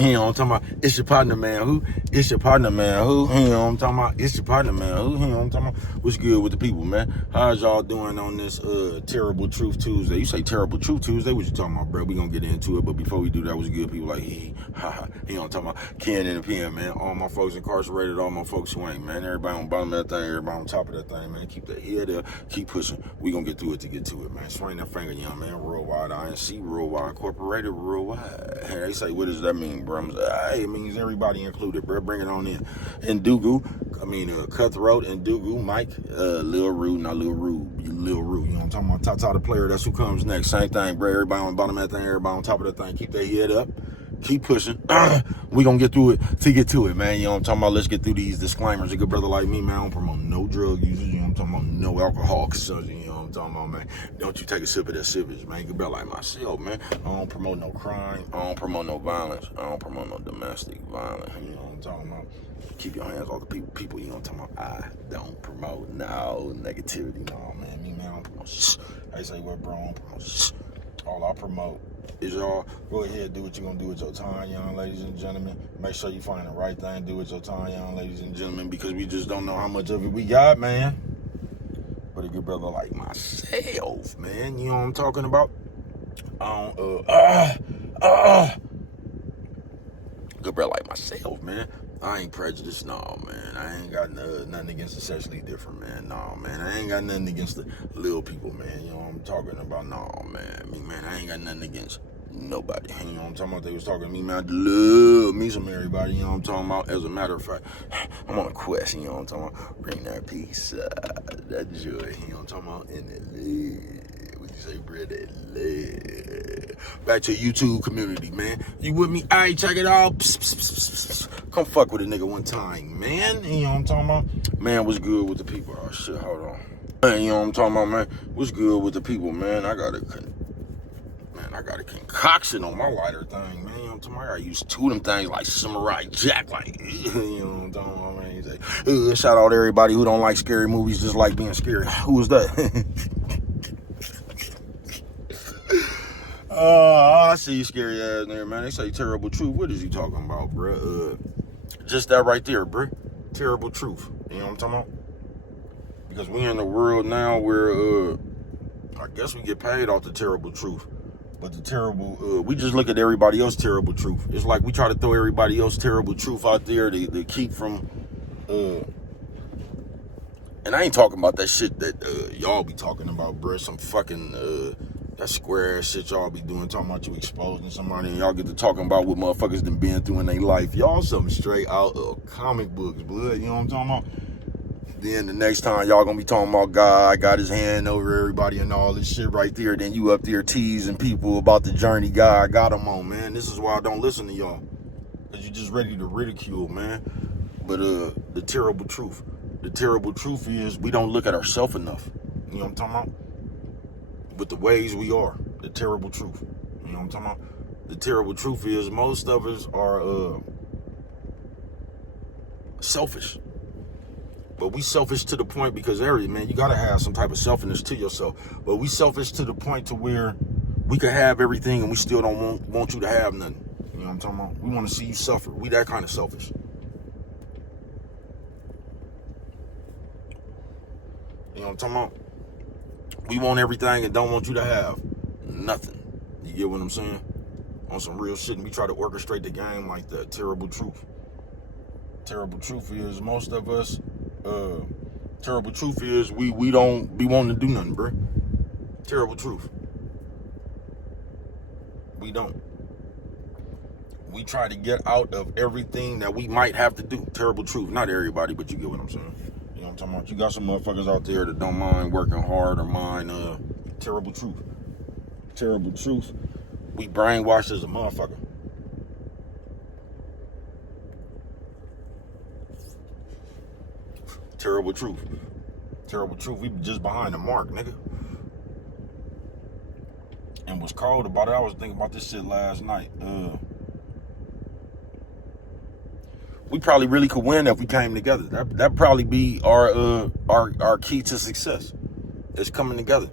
You know what I'm talking about? It's your partner, man. Who? It's your partner, man. Who? You know what I'm talking about? It's your partner, man. Who? You know what I'm talking about? What's good with the people, man? How's y'all doing on this Terrible Truth Tuesday? You say Terrible Truth Tuesday? What you talking about, bro? We gonna get into it, but before we do that, what's good? People like, ha. You know what I'm talking about? Ken and the PM, man. All my folks incarcerated, all my folks who ain't, man. Everybody on the bottom of that thing, everybody on top of that thing, man. Keep that head up, keep pushing. We gonna get through it to get to it, man. Swing that finger, young man. Worldwide INC, Worldwide Incorporated, Worldwide. Hey, they say, what does that mean, bro? I'm like, hey, it means everybody included, bro. Bring it on in. And Dugu, Cutthroat and Dugu, Mike, Lil Rude, not Lil Rude, Lil Rude. You know what I'm talking about? Tata the player, that's who comes next. Same thing, bro. Everybody on the bottom of that thing, everybody on top of that thing. Keep that head up. Keep pushing. We gonna get through it to get to it, man. You know what I'm talking about? Let's get through these disclaimers. A good brother like me, man, I don't promote no drug users. You know what I'm talking about? No alcohol consumption. You know what I'm talking about, man? Don't you take a sip of that sipage, man. Good brother like myself, man. I don't promote no crime. I don't promote no violence. I don't promote no domestic violence. You know what I'm talking about? Keep your hands off the people. You know what I'm talking about? I don't promote no negativity. No, man. Me, man, I don't promote shh. I say what, bro? I don't promote shh. All I promote is y'all go ahead, do what you're gonna do with your time, young ladies and gentlemen. Make sure you find the right thing, do with your time, young ladies and gentlemen, because we just don't know how much of it we got, man. But a good brother like myself, man, you know what I'm talking about? Good brother like myself, man. I ain't prejudiced, no, man. I ain't got nothing against the sexually different, man. No, man. I ain't got nothing against the little people, man. You know what I'm talking about? No, man. Me, man, I ain't got nothing against nobody. You know what I'm talking about? They was talking to me, man. I love me some everybody. You know what I'm talking about? As a matter of fact, I'm on a quest. You know what I'm talking about? Bring that peace, that joy. You know what I'm talking about? In the lid. What you say, bro? That lid. Back to YouTube community, man. You with me? All right, check it out. Come fuck with a nigga one time, man. You know what I'm talking about? Man, what's good with the people? Oh, shit, hold on. Man, you know what I'm talking about, man? What's good with the people, man? I got a concoction on my lighter thing, man. You know what I'm talking about? I gotta use two of them things like Samurai Jack, like, you know what I'm talking about, man? He's like, shout out to everybody who don't like scary movies, just like being scary. Who was that? I see you scary ass there, man. They say Terrible Truth. What is you talking about, bro? Just that right there, bro. Terrible Truth. You know what I'm talking about? Because we in the world now where, I guess we get paid off the terrible truth. But the terrible, we just look at everybody else's terrible truth. It's like we try to throw everybody else's terrible truth out there to keep from, and I ain't talking about that shit that y'all be talking about, bro. Some fucking, that square ass shit y'all be doing, talking about you exposing somebody, and y'all get to talking about what motherfuckers done been through in their life. Y'all something straight out of comic books, blood. You know what I'm talking about? Then the next time y'all gonna be talking about God got his hand over everybody and all this shit right there. Then you up there teasing people about the journey God got them on, man. This is why I don't listen to y'all. Cause you just ready to ridicule, man. But the terrible truth. The terrible truth is we don't look at ourselves enough. You know what I'm talking about? With the ways we are. The terrible truth. You know what I'm talking about? The terrible truth is most of us are selfish. But we selfish to the point because man, you gotta have some type of selfishness to yourself. But we selfish to the point to where we could have everything and we still don't want you to have nothing. You know what I'm talking about? We want to see you suffer. We that kind of selfish. You know what I'm talking about? We want everything and don't want you to have nothing. You get what I'm saying? On some real shit, and we try to orchestrate the game like that. Terrible truth. Terrible truth is most of us, terrible truth is we don't be wanting to do nothing, bro. Terrible truth. We don't. We try to get out of everything that we might have to do. Terrible truth. Not everybody, but you get what I'm saying. You know what I'm talking about? You got some motherfuckers out there that don't mind working hard or mind terrible truth. Terrible truth. We brainwashed as a motherfucker. Terrible truth. Terrible truth. We just behind the mark, nigga. And what's cold about it, I was thinking about this shit last night. We probably really could win if we came together. That probably be our key to success. It's coming together.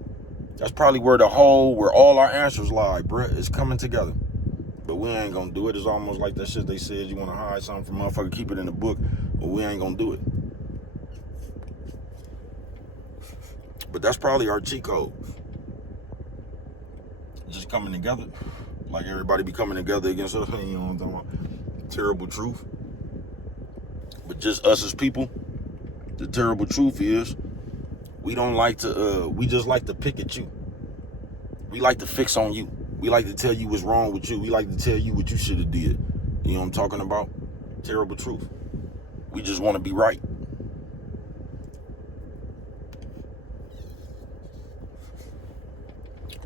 That's probably where all our answers lie, bruh. It's coming together. But we ain't gonna do it. It's almost like that shit they said, you wanna hide something from motherfucker, keep it in the book, but we ain't gonna do it. But that's probably our cheat code. Just coming together. Like everybody be coming together against us, you know what I'm talking about? Terrible truth. But just us as people, the terrible truth is, we don't like to, we just like to pick at you. We like to fix on you. We like to tell you what's wrong with you. We like to tell you what you should have did. You know what I'm talking about? Terrible truth. We just want to be right.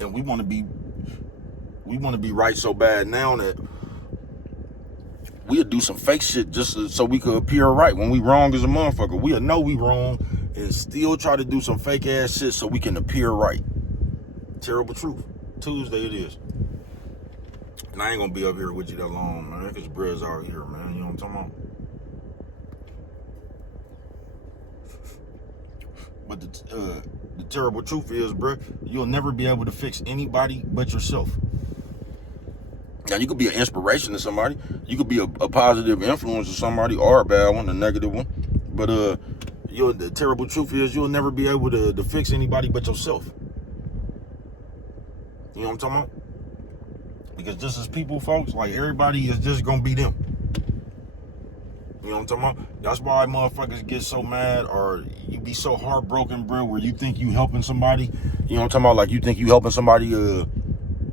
And we want to be right so bad now that we'll do some fake shit just so we could appear right. When we wrong as a motherfucker, we'll know we wrong and still try to do some fake ass shit so we can appear right. Terrible truth. Tuesday it is. And I ain't gonna be up here with you that long, man, because bruh's out here, man. You know what I'm talking about? But the terrible truth is, bruh, you'll never be able to fix anybody but yourself. Now, you could be an inspiration to somebody. You could be a positive influence to somebody, or a bad one, a negative one. But the terrible truth is you'll never be able to fix anybody but yourself. You know what I'm talking about? Because just as people, folks, like everybody is just gonna be them. You know what I'm talking about? That's why motherfuckers get so mad, or you be so heartbroken, bro, where you think you helping somebody. You know what I'm talking about? Like you think you helping somebody,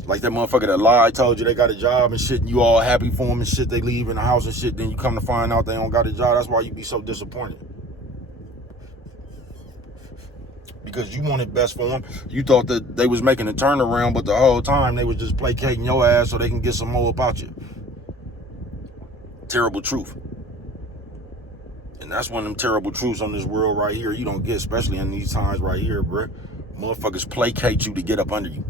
like that motherfucker that lied, told you they got a job and shit, and you all happy for them and shit, they leave in the house and shit, then you come to find out they don't got a job. That's why you be so disappointed. Because you wanted best for them. You thought that they was making a turnaround, but the whole time they was just placating your ass so they can get some more about you. Terrible truth. And that's one of them terrible truths on this world right here you don't get, especially in these times right here, bruh. Motherfuckers placate you to get up under you.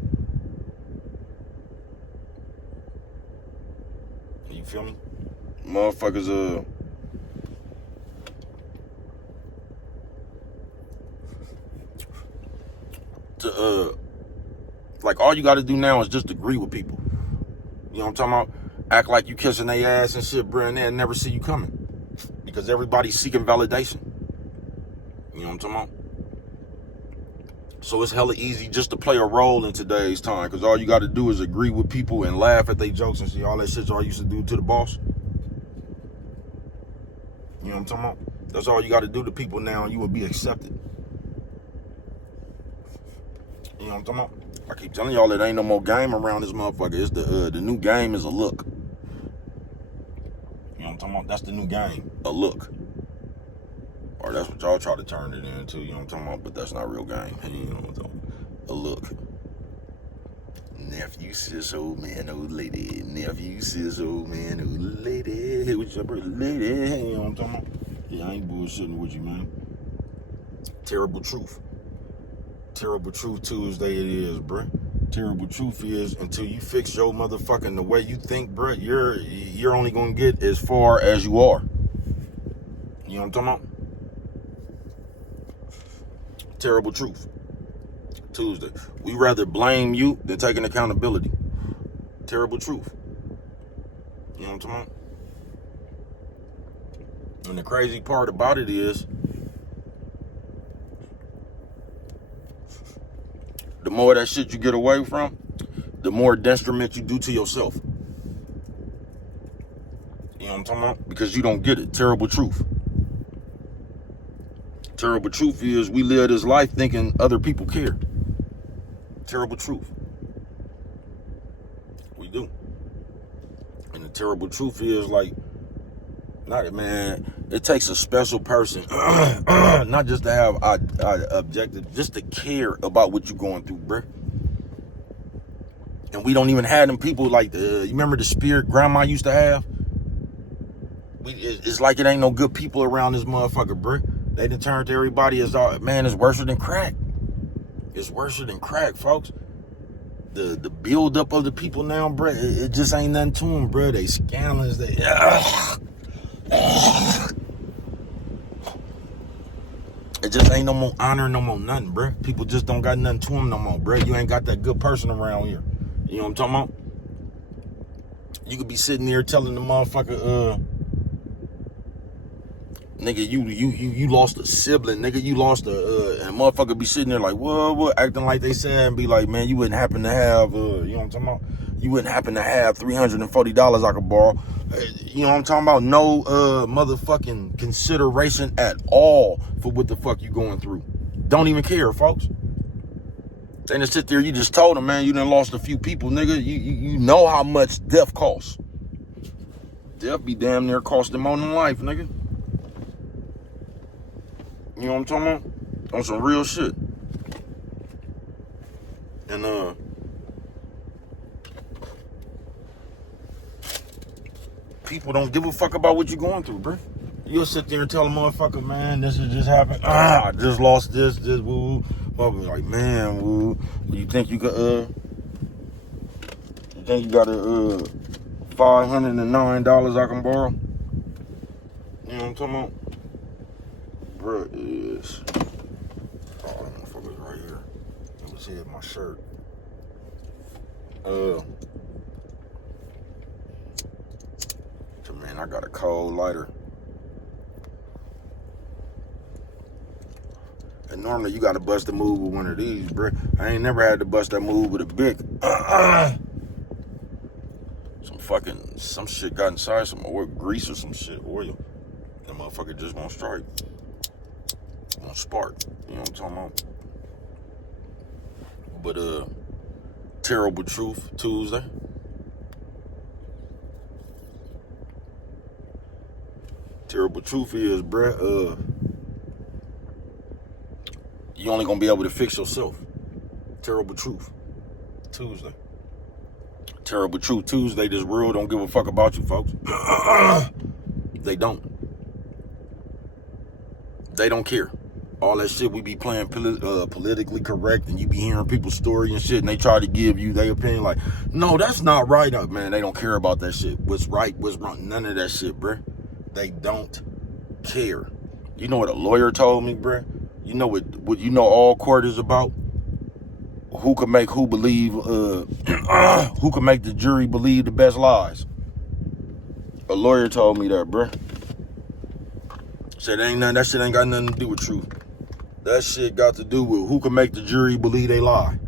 You feel me? Motherfuckers, like all you gotta do now is just agree with people. You know what I'm talking about? Act like you kissing their ass and shit, bruh, and they'll never see you coming. Because everybody's seeking validation. You know what I'm talking about? So it's hella easy just to play a role in today's time, because all you got to do is agree with people and laugh at their jokes and see all that shit y'all used to do to the boss. You know what I'm talking about? That's all you got to do to people now, and you will be accepted. You know what I'm talking about? I keep telling y'all it ain't no more game around this motherfucker. It's the new game is a look. You know what I'm talking about? That's the new game, a look. Or that's what y'all try to turn it into, you know what I'm talking about? But that's not real game, you know what I'm talking about? A look. Nephew, sis, old man, old lady. Nephew, sis, old man, old lady. Hey, what's up, lady? You know what I'm talking about? Yeah, I ain't bullshitting with you, man. Terrible truth. Terrible truth Tuesday it is, bruh. Terrible truth is, until you fix your motherfucking the way you think, bruh, you're only gonna get as far as you are. You know what I'm talking about? Terrible truth. Tuesday. We rather blame you than taking accountability. Terrible truth. You know what I'm talking about? And the crazy part about it is, the more that shit you get away from, the more detriment you do to yourself. You know what I'm talking about? Because you don't get it. Terrible truth. Terrible truth is we live this life thinking other people care. Terrible truth. We do. And the terrible truth is, like, man, it takes a special person, not just to have objective, just to care about what you're going through, bruh. And we don't even have them people like you remember the spirit grandma used to have? It's like it ain't no good people around this motherfucker, bruh. They done turned everybody as, man, it's worse than crack. It's worse than crack, folks. The build up of the people now, bruh, it just ain't nothing to them, bruh. They scandalous, it just ain't no more honor, no more nothing, bruh. People just don't got nothing to them no more, bruh. You ain't got that good person around here. You know what I'm talking about? You could be sitting there telling the motherfucker, nigga, you lost a sibling, nigga, you lost and motherfucker be sitting there like, what, acting like they said, and be like, man, you wouldn't happen to have, you know what I'm talking about? You wouldn't happen to have $340 I could borrow. You know what I'm talking about? No motherfucking consideration at all for what the fuck you going through. Don't even care, folks. They just sit there, you just told them, man, you done lost a few people, nigga. You know how much death costs. Death be damn near costing more than life, nigga. You know what I'm talking about? On some real shit. And people don't give a fuck about what you're going through, bro. You'll sit there and tell a motherfucker, man, this has just happened. I just lost this, woo. Motherfucker like, man, woo. You think you could, you think you got $509 I can borrow? You know what I'm talking about? Bruh is, oh, that motherfucker's right here. Let me see it, my shirt. Man, I got a cold lighter. And normally you gotta bust a move with one of these, bruh. I ain't never had to bust that move with a Bic. Some shit got inside, some oil, grease or some shit, oil. That motherfucker just won't strike. Won't spark. You know what I'm talking about? But Terrible Truth Tuesday. Terrible truth is, bruh, you only gonna be able to fix yourself. Terrible Truth Tuesday. Terrible Truth Tuesday. This world don't give a fuck about you, folks. They don't. They don't care. All that shit we be playing politically correct, and you be hearing people's story and shit, and they try to give you their opinion like, no, that's not right. Man, they don't care about that shit. What's right, what's wrong, none of that shit, bruh. They don't care. You know what a lawyer told me, bruh? You know what you know all court is about? Who can make who believe, who can make the jury believe the best lies? A lawyer told me that, bruh. Said that shit ain't got nothing to do with truth. That shit got to do with who can make the jury believe they lie.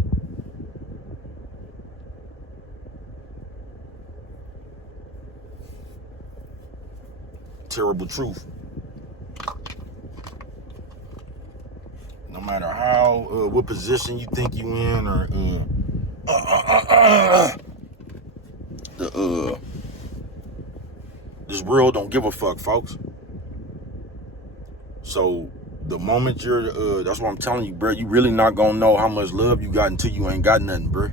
Terrible truth. No matter how, what position you think you in, or this world don't give a fuck, folks. So the moment you're, that's what I'm telling you, bro. You really not gonna know how much love you got until you ain't got nothing, bro.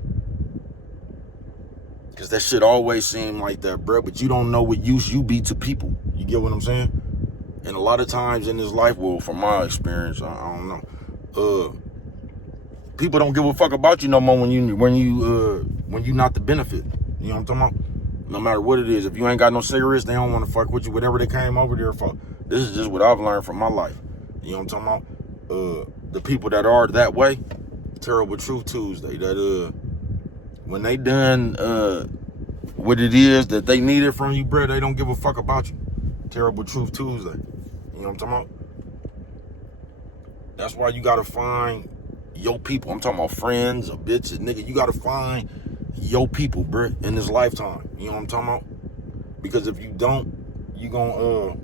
Cause that shit always seemed like that, bro. But you don't know what use you be to people. You get what I'm saying? And a lot of times in this life, well, from my experience, I don't know. People don't give a fuck about you no more when you not the benefit. You know what I'm talking about? No matter what it is, if you ain't got no cigarettes, they don't want to fuck with you. Whatever they came over there for. This is just what I've learned from my life. You know what I'm talking about? The people that are that way, Terrible Truth Tuesday. That when they done what it is that they needed from you, bro, they don't give a fuck about you. Terrible Truth Tuesday. You know what I'm talking about? That's why you gotta find your people. I'm talking about friends or bitches, nigga. You gotta find your people, bro, in this lifetime. You know what I'm talking about? Because if you don't, you gonna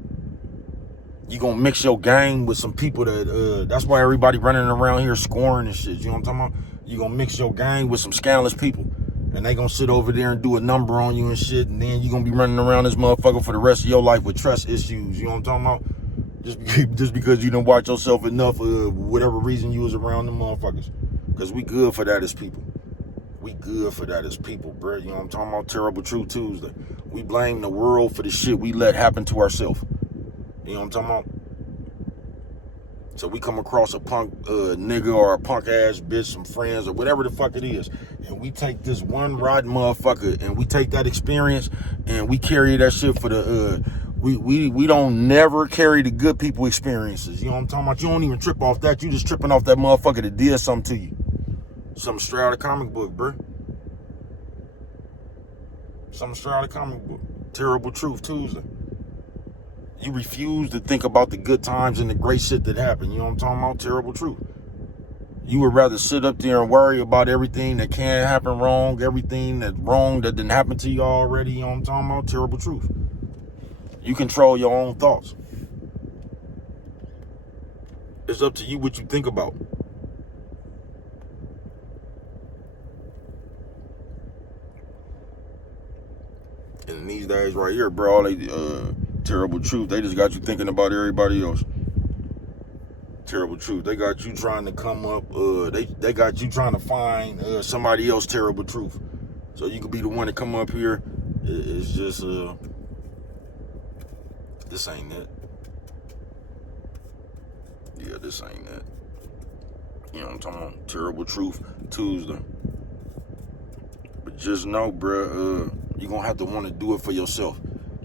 mix your gang with some people that that's why everybody running around here scoring and shit. You know what I'm talking about? You gonna mix your gang with some scandalous people, and they gonna sit over there and do a number on you and shit, and then you gonna be running around this motherfucker for the rest of your life with trust issues. You know what I'm talking about? Just because you done watch yourself enough, whatever reason you was around them motherfuckers. Because we good for that as people. We good for that as people, bro. You know what I'm talking about? Terrible Truth Tuesday. We blame the world for the shit we let happen to ourselves. You know what I'm talking about? So we come across a punk nigga or a punk ass bitch, some friends or whatever the fuck it is, and we take this one rotten motherfucker and we take that experience and we carry that shit for the we don't never carry the good people experiences. You know what I'm talking about? You don't even trip off that. You just tripping off that motherfucker that did something to you. Something straight out of comic book, bro. Something straight out of comic book. Terrible Truth Tuesday. You refuse to think about the good times and the great shit that happened. You know what I'm talking about? Terrible truth. You would rather sit up there and worry about everything that can happen wrong, everything that's wrong that didn't happen to you already. You know what I'm talking about? Terrible truth. You control your own thoughts. It's up to you what you think about. And in these days right here, bro, all they terrible truth, they just got you thinking about everybody else. Terrible truth. They got you trying to come up, they got you trying to find somebody else terrible truth. So you could be the one to come up here. It's just, this ain't it. Yeah, this ain't it. You know what I'm talking about? Terrible Truth Tuesday. But just know, bruh, you're going to have to want to do it for yourself.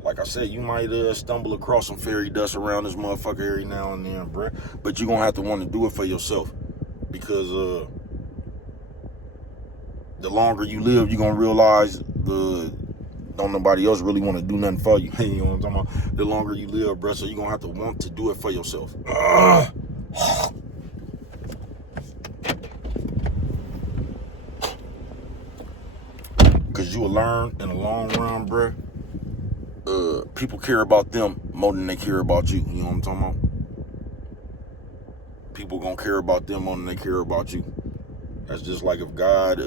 Like I said, you might stumble across some fairy dust around this motherfucker every now and then, bruh. But you're going to have to want to do it for yourself. Because the longer you live, you're going to realize don't nobody else really want to do nothing for you. You know what I'm talking about? The longer you live, bruh, so you're going to have to want to do it for yourself. Because you will learn in the long run, bruh. People care about them more than they care about you. You know what I'm talking about? People gonna care about them more than they care about you. That's just like if God,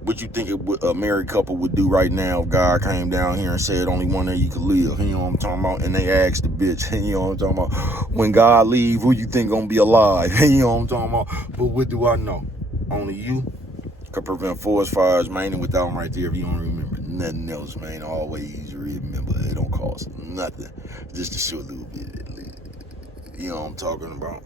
what you think a married couple would do right now if God came down here and said only one of you could live. You know what I'm talking about? And they asked the bitch, you know what I'm talking about? When God leave, who you think gonna be alive? You know what I'm talking about? But what do I know? Only you could prevent forest fires, man, and without them right there, if you don't remember nothing else, man, always remember it don't cost nothing. Just to show a little bit. You know what I'm talking about?